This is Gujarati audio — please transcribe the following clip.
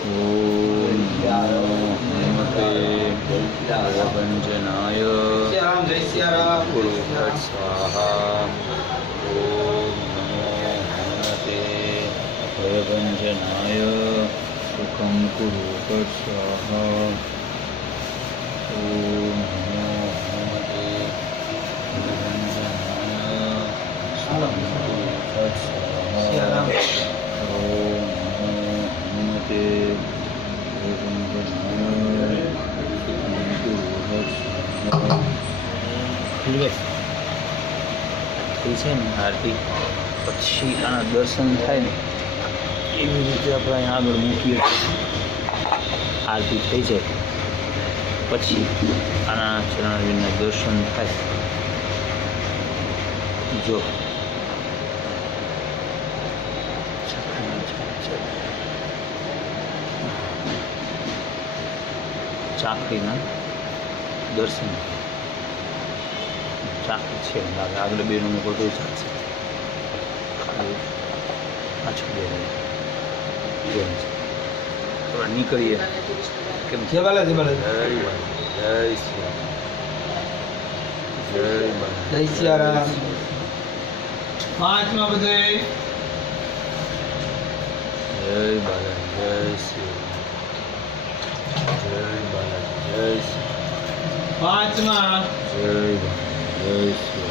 ઓમ હનુમતે ભયભંજનાય ગુરુભટ સ્વાહા. ઓમ નમો હનુમતે ભયભંજનાય સુખમ ગુરુભટ સ્વાહા. ઓમ નમો હનુમતે ભયભંજનાય સુખમ ગુરુભટ સ્વાહા. ઓમ નમો હનુમતે ભયભંજનાય સુખમ ગુરુભટ સ્વાહા. થઈ છે ને આરતી પછી આના દર્શન થાય ને એવી રીતે આપણે અહીંયા આગળ મૂકીએ. આરતી થઈ જાય પછી આના ચરણવીરના દર્શન થાય. જો ચાકરીના દર્શન ચાકરી છે આગળ બે નું મોકલ તો ચાલશે. ખાલી પાછળ બે નીકળીએ કેમ છે બાલા જય શ્રી જય સિયારામ. પાંચમાં બધે જય બાલા જય શ્રી જય બાલા જય શ્રી પાંચમાં જય બાલા જય શ્રી